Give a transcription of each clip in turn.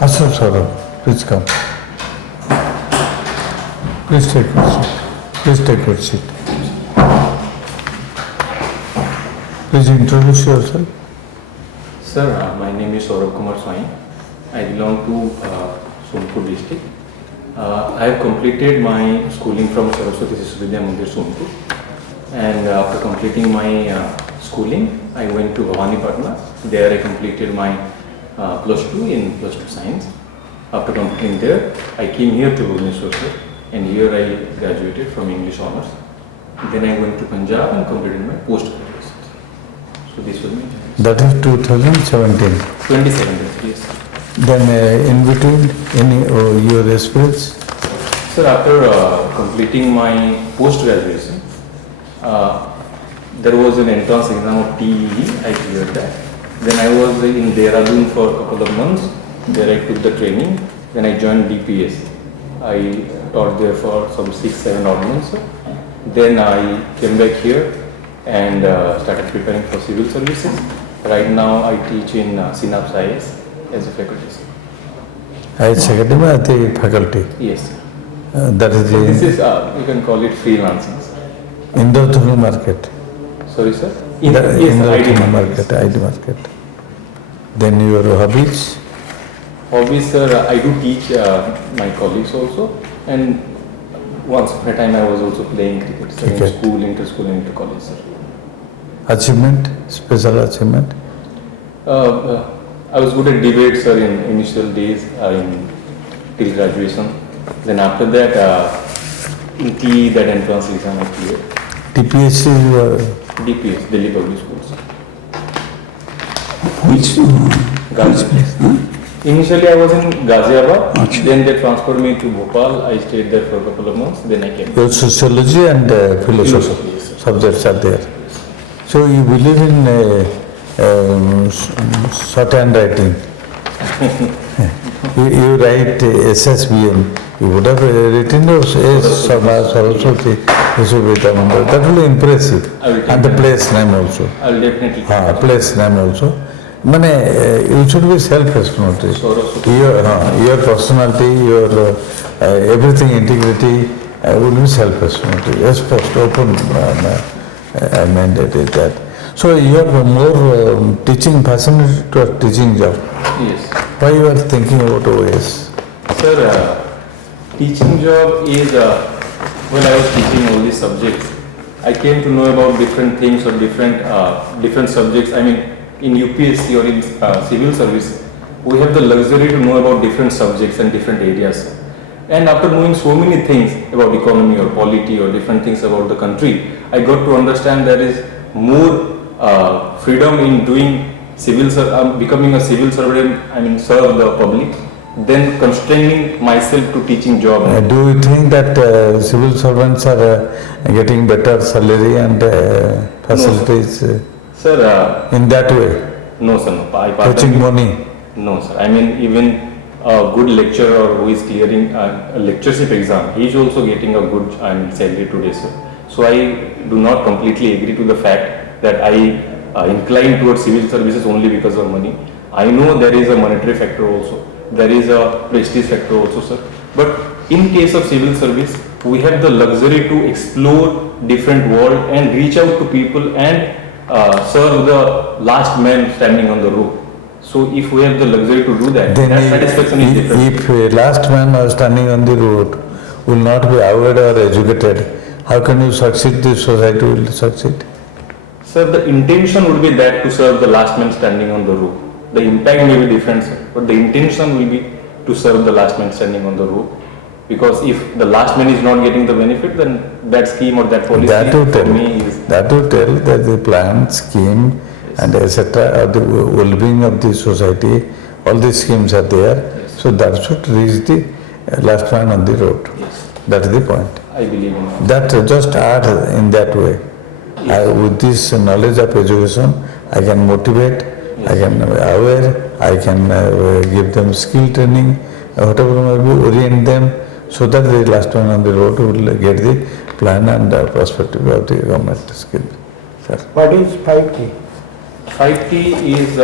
Asaf Sourav, please come. Please take your seat. Please take your seat. Please introduce yourself. Sir, my name is Kumar Swain. I belong to Sonpur district. I have completed my schooling from Saraswati Sishu Vidya Mandir, Sonpur. And after completing my schooling, I went to Bhavani Patna. There I completed my plus 2 in plus 2 science. After completing there, I came here to Odisha and here I graduated from English honors. Then I went to Punjab and completed my post-graduation. So this was my journey. That is 2017. 2017, yes. Then in between, your experience? Sir, after completing my post-graduation, there was an entrance exam of TEE, I cleared that. Then I was in Dehradun for a couple of months, there I took the training, then I joined DPS. I taught there for some 6-7 odd months. Then I came back here and started preparing for civil services. Right now I teach in Synapse IS as a faculty. IS Academy at the faculty? Yes. That is so this is, you can call it freelancing. Indra market? Sorry sir? Indra market, ID market. Then your hobbies? Hobbies, sir, I do teach my colleagues also, and once upon a time I was also playing cricket, sir, in school, inter-school and inter-college, sir. Achievement, special achievement? I was good at debate, sir, in initial days, till graduation. Then after that, in TE, that entrance exam I cleared. TPSC? DPS, Delhi Public Schools. Which? Ghaziabad. Initially I was in Ghaziabad, then they transferred me to Bhopal. I stayed there for a couple of months, then I came. Your sociology and philosophy subjects are there. So you believe in short handwriting. you write SSBM. You would have written those Saraswati Vishuvidhamanda. That will be impressive. And the place name also. I will definitely. Place name also. You should be self-explanatory. Your personality, your everything, integrity will be self-explanatory. Yes, first open mandate is that. So you are more teaching passionate to a teaching job. Yes. Why you are thinking about OS? Sir, teaching job is, when I was teaching all these subjects, I came to know about different things or different subjects. I mean, in UPSC or in civil service, we have the luxury to know about different subjects and different areas. And after knowing so many things about economy or polity or different things about the country, I got to understand there is more freedom in doing becoming a civil servant, I mean serve the public, than constraining myself to teaching job. Do you think that civil servants are getting better salary and facilities? No, sir, in that way? No, sir. No. Fetching money? No, sir. I mean, even a good lecturer who is clearing a lectureship exam, he is also getting a good salary today, sir. So I do not completely agree to the fact that I incline towards civil services only because of money. I know there is a monetary factor also. There is a prestige factor also, sir. But in case of civil service, we have the luxury to explore different world and reach out to people and serve the last man standing on the rope. So if we have the luxury to do that, then that satisfaction is different. If a last man standing on the road will not be aware or educated, how can you succeed? This society will succeed? Sir, the intention would be that to serve the last man standing on the rope. The impact may be different, sir, but the intention will be to serve the last man standing on the rope. Because if the last man is not getting the benefit, then that scheme or that policy for me is... That will tell that the plan, scheme, yes, and etc. the well-being of the society, all these schemes are there. Yes. So that should reach the last man on the road. Yes. That is the point. I believe in that. That just add in that way. Yes. With this knowledge of education, I can motivate, yes, I can aware, I can give them skill training, whatever may be, orient them, so that the last one on the road will get the plan and perspective of the government skill. Sir. What is 5T? 5T is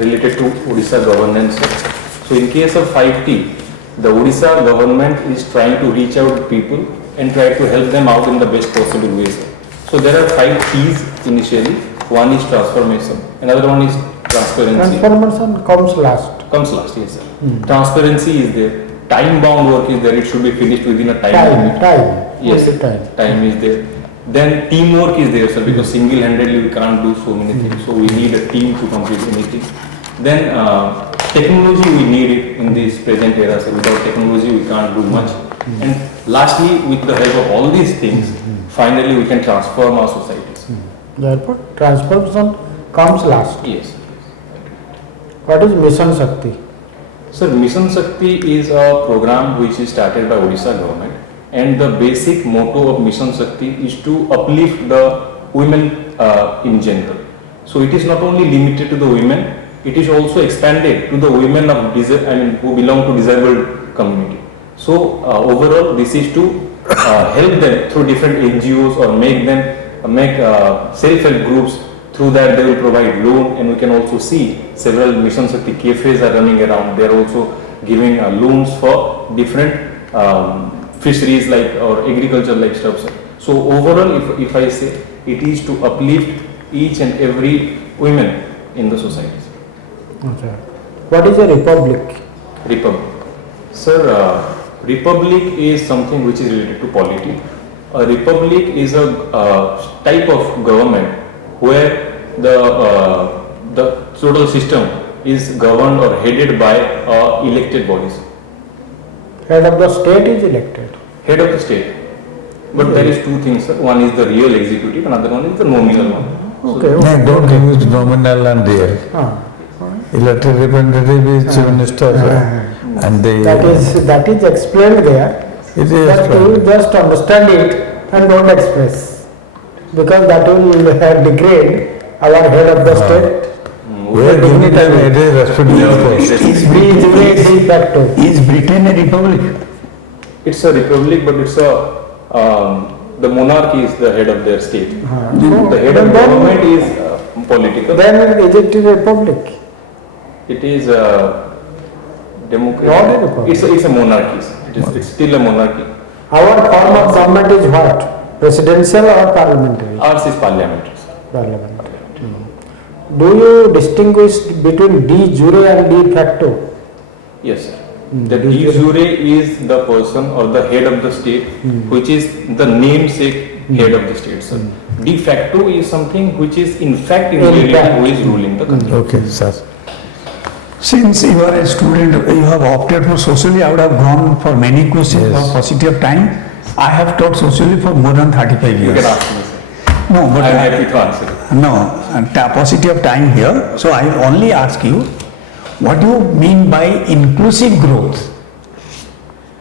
related to Odisha governance. So in case of 5T, the Odisha government is trying to reach out to people and try to help them out in the best possible ways. So there are 5 T's initially. One is transformation, another one is transparency. Transformation comes last. Comes last, yes sir. Transparency is there. Time bound work is there. It should be finished within a time limit. Yes, Only time. time is there. Then teamwork is there, sir, because single-handedly we can't do so many things. So we need a team to complete anything. Then technology, we need it in this present era. So without technology we can't do much. And lastly, with the help of all these things, finally we can transform our societies. Therefore, transformation comes last. Yes. What is Mission Shakti? So Mission Shakti is a program which is started by Odisha government, and the basic motto of Mission Shakti is to uplift the women in general. So it is not only limited to the women, it is also expanded to the women of who belong to disabled community. So overall, this is to help them through different NGOs or make self-help groups. Through that they will provide loan, and we can also see several Mission Shakti cafes are running around. They are also giving loans for different fisheries like or agriculture like stuff. So overall, if I say, it is to uplift each and every women in the society. Okay. What is a republic? Republic. Sir, republic is something which is related to polity. A republic is a type of government where the total system is governed or headed by elected bodies. Head of the state is elected. Head of the state. But there is two things, sir. One is the real executive, another one is the nominal one. Okay. No, don't confuse nominal and real. Elected representative is chief minister and they... That is explained there. It is But you just understand it and don't express. Because that will degrade our head of the state. We are giving them a respectable post. Is Britain a republic? It's a republic, but it's the monarch is the head of their state. The head of government is political. Then is it a republic? It is a democracy. It's a monarchy. It's still a monarchy. Our form of government is what? Presidential or parliamentary? Ours is parliamentary. Parliamentary. Do you distinguish between de jure and de facto? Yes, sir. The de jure is the person or the head of the state, which is the namesake head of the state, sir. De facto is something which is in fact in reality who is ruling the country. Okay, sir. Since you are a student, you have opted for socially, I would have gone for many questions for paucity of time. I have taught socially for more than 35 years. You can ask me, sir. No, but I am happy to answer. No, paucity of time here. So I will only ask you, what do you mean by inclusive growth?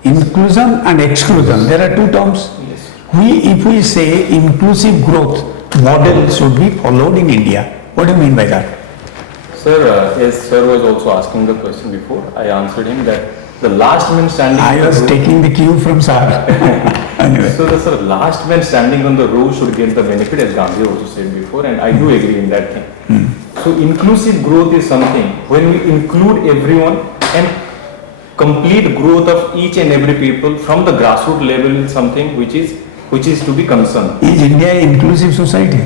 Inclusion and exclusion. There are two terms. Yes. If we say inclusive growth model should be followed in India, what do you mean by that? Sir, as sir was also asking the question before, I answered him that the last man standing I was taking the cue from sir. Anyway. So the last man standing on the row should get the benefit, as Gandhi also said before, and I do agree in that thing. So inclusive growth is something when we include everyone, and complete growth of each and every people from the grassroots level is something which is to be concerned. Is India an inclusive society?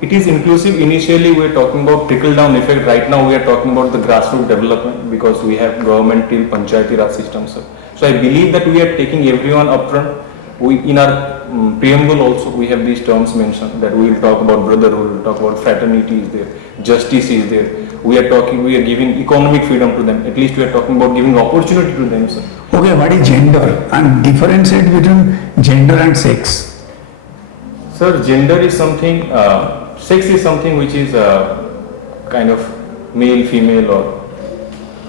It is inclusive. Initially we are talking about trickle down effect. Right now we are talking about the grassroots development because we have government till Panchayati Raj system, sir. So I believe that we are taking everyone upfront. In our preamble also we have these terms mentioned that we will talk about brotherhood, we will talk about fraternity is there, justice is there. We are giving economic freedom to them. At least we are talking about giving opportunity to them, sir. Okay, what is gender? And differentiate between gender and sex. Sir, gender is something, sex is something which is kind of male, female or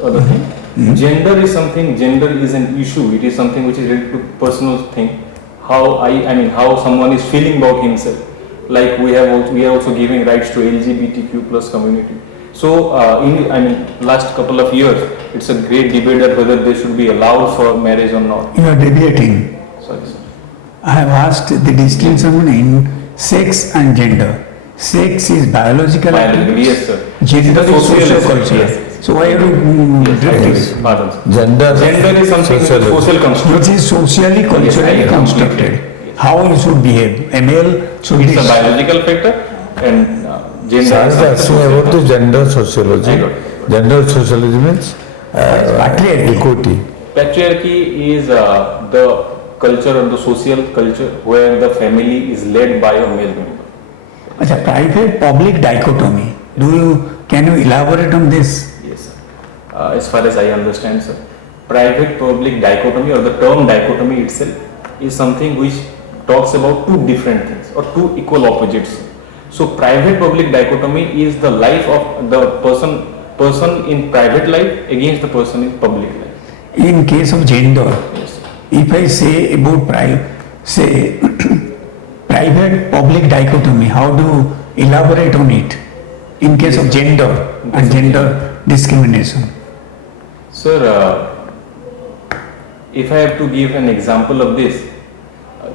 other thing. Gender is something, gender is an issue. It is something which is related to personal thing. How someone is feeling about himself. Like we are also giving rights to LGBTQ plus community. So last couple of years, it's a great debate that whether they should be allowed for marriage or not. You are debating. Sorry, sir. I have asked the distinction in sex and gender. Sex is biological activity. Yes, sir. Gender is socio-cultural. Yes. So why are you drifting? Pardon, sir. Gender Gender is something which is sociology. social construct. Which is socially, culturally Yes, constructed. completely. How you should behave. A male should It's be. a biological factor and gender Sir is is something asking social about the construct. gender sociology. I got it. Gender sociology means Patriarchy. equity. Patriarchy is the culture or the social culture where the family is led by a male member. Achha, private public dichotomy. Can you elaborate on this? Yes, sir. As far as I understand, sir, private public dichotomy or the term dichotomy itself is something which talks about two different things or two equal opposites. So private public dichotomy is the life of the person in private life against the person in public life. In case of gender, Yes, sir. if I say about private public dichotomy, how do you elaborate on it? In case of gender and gender discrimination. Sir, if I have to give an example of this,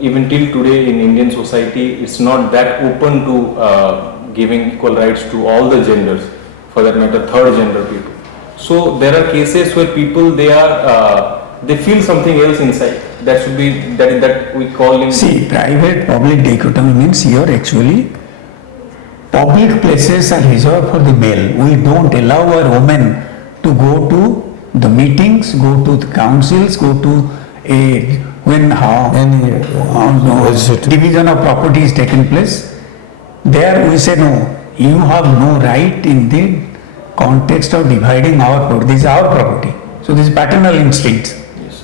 even till today in Indian society, it's not that open to giving equal rights to all the genders, for that matter, third gender people. So there are cases where people they feel something else inside. That should be that we call in. See, private public dichotomy means here actually public places are reserved for the male. We don't allow our women to go to the meetings, go to the councils, go to division of property is taken place. There we say no, you have no right in the context of dividing our property. This is our property. So this is paternal instinct.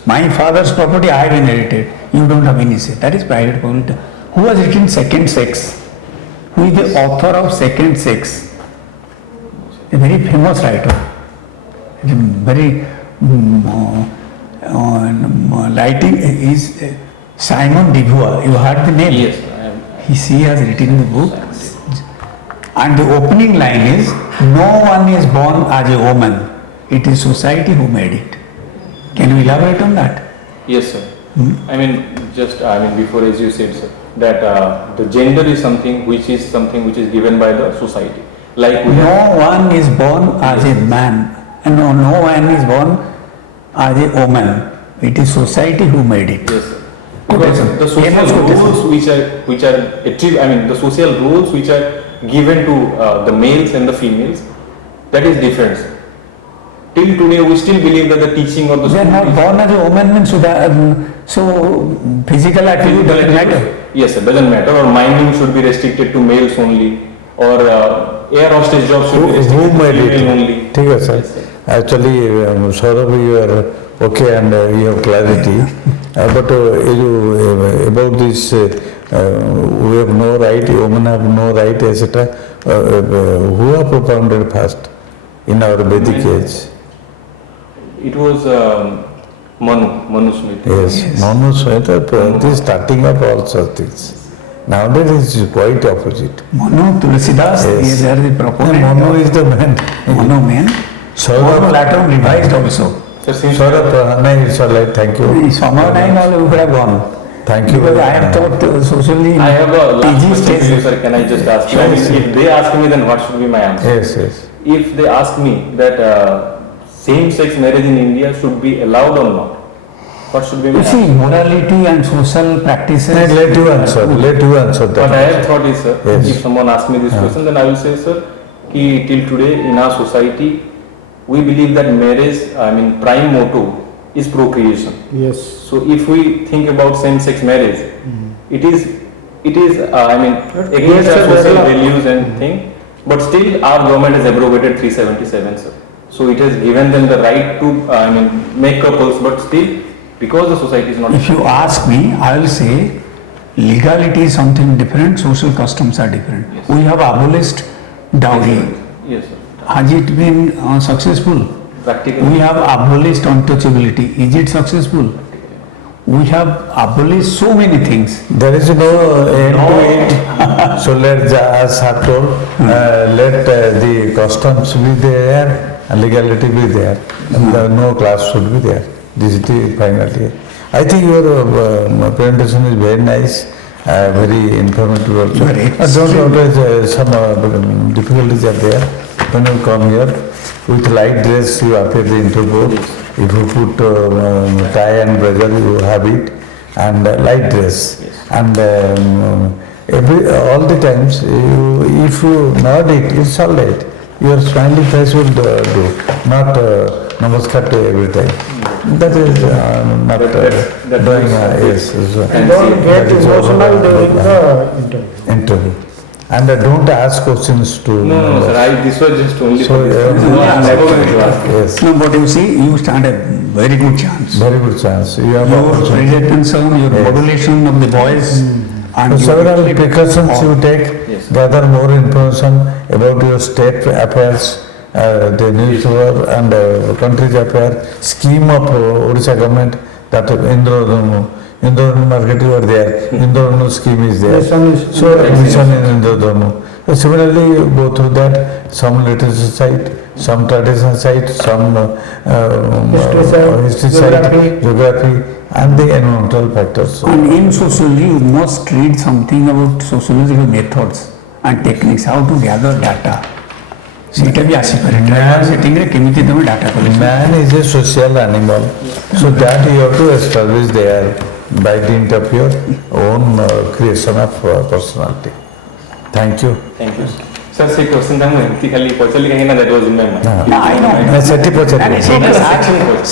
My father's property I have inherited. You don't have any say. That is private property. Who has written Second Sex? Who is the author of Second Sex? A very famous writer. Very writing is Simon de Beauvoir. You heard the name? Yes, I am. He has written the book. And the opening line is, no one is born as a woman. It is society who made it. Can you elaborate on that? Yes, sir. I mean, before as you said, sir, that the gender is something which is given by the society. Like we have, No one is born as a man. And no one is born as a woman. It is society who made it. yes, sir. Because the social rules which are the social rules which are given to the males and the females, that is different, sir. Till today, we still believe that the teaching of the They are school not is- born as a woman means so physical attribute doesn't matter. Yes, sir, doesn't matter. Or mining should be restricted to males only, or air hostess jobs should be Who restricted to made female it? only. ठीक है sir. Yes, sir. Actually, Sourav, you are okay and you have clarity. But about this, we have no right, women have no right, etc. Who have propounded first in our Vedic age? It was Manu Smith. Yes, Manu Sweta, the starting of all such things. Nowadays it is quite opposite. Manu Tulsidas Yes. is the proponent. Manu is the man. Manu man. Saurabh- Manu later on revised also. Sir, since Saurabh, it's all right, thank you. Summer time all we could have gone. Thank you. Because I have taught socially I have a last PG question to you, stage. sir. Can I just ask you? I mean, if they ask me, then what should be my answer? Yes, yes. If they ask me that same-sex marriage in India should be allowed or not, what should be my You see, answer? morality and social practices. Let you answer What I that. have thought is, sir, Yes. if someone asks me this question, then I will say, sir, ki till today in our society, we believe that marriage, prime motto is procreation. Yes. So if we think about same-sex marriage, it is against our social values and thing, but still our government has abrogated 377, sir. So it has given them the right to, make couples, but still, because the society is not. If you ask me, I will say legality is something different, social customs are different. Yes. We have abolished dowry. Yes, sir. Has it been successful? Practically. We have abolished untouchability. Is it successful? We have abolished so many things. There is no end to it. So let, as Sir told, let the customs be there and legality be there. And no class should be there. This is the finally. I think your presentation is very nice very informative also. Very Don't always, some difficulties are there. When you come here, with light dress you appear the interview. If you put tie and blazer, you have it, and light dress. And all the times, if you nod it, it's all right. Your smiling face will do, not namaskar to every time. That is not that doing, is- yes. And don't get that is emotional during the interview. interview. And don't ask questions to. No, sir. This was just only So, for this. yeah, No, I'm never going to ask. Yes, No, but you see, you stand a very good chance. very good chance. You have Your opportunity. presentation, your Yes. modulation of the voice, and So your several precautions you take, Yes. gather more information about your state affairs, the newspaper and country's affair, scheme of Odisha government, that Indradhanu market you are there, Indradhanu scheme is there. Mission is- So mission in Indradhanu. So similarly, you go through that, some literature site, some traditional site, some History site, history site, geography. geography, and the environmental factors. And in sociology, you must read something about sociological methods and techniques, how to gather data. ସେଇଟା ବି ଆସିପାରେ tribal ସେଟିଂରେ କେମିତି ତମେ data collect Man is a social animal, so that you have to establish there by dint of your own creation of personality. Thank you. Thank you. Sir, say question ଟା ମୁଁ ଏମିତି ଖାଲି ପଚାରିଲି କାହିଁକି ନା that was in my mind. ନା, ସେଠି ପଚାରିବ।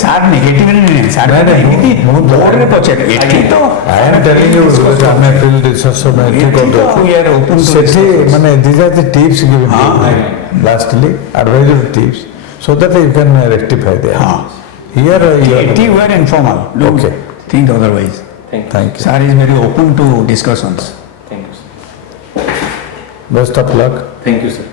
ସାର୍ ନେଗେଟିଭରେ ନୁହେଁ ସାର୍ ନାଇଁ, ନାଇଁ, ଏମିତି ମୁଁ- ବୋର୍ଡରେ ପଚାରେ ଏଠି ତ I am telling you, because ଆମେ field research ଆମେ ଏଠି ଏଠି ତ କରିଦେଉଛୁ। we are open to ସେଠି discuss. ମାନେ these are the tips given ହଁ, to you. Lastly, advisory tips, so that you can rectify there. ହଁ। Here you ଏଠି are, we are informal. Don't Okay. think otherwise. Thank you. thank you. Sir is very open to discussions. Thank you, sir. Best of luck. Thank you, sir.